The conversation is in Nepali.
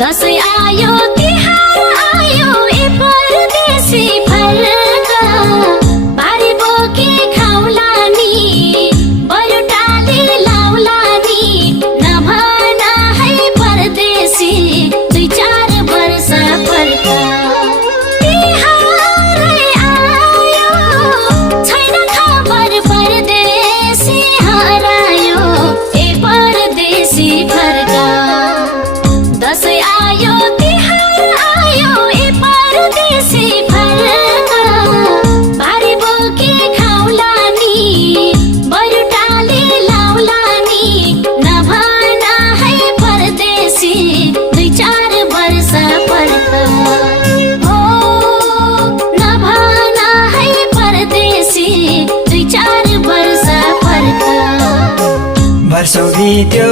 दसैँ आयो तिहार आयो ए परदेशी फर्का बारी बोके खाउला नि बरु टाली लाउला नि नभना है परदेशी 2-4 वर्ष फर्का तिहारै आयो छैन खबर परदेशी हरायो ए परदेशी फर्का दसैँ आयो तिहार आयो ए परदेशी फर्का बारी बोके खाउला नि बरु टाली लाउला नि नभना है परदेशी 2-4 वर्ष फर्का हो नभना है परदेशी 2-4 वर्ष फर्का वर्षौं बित्यो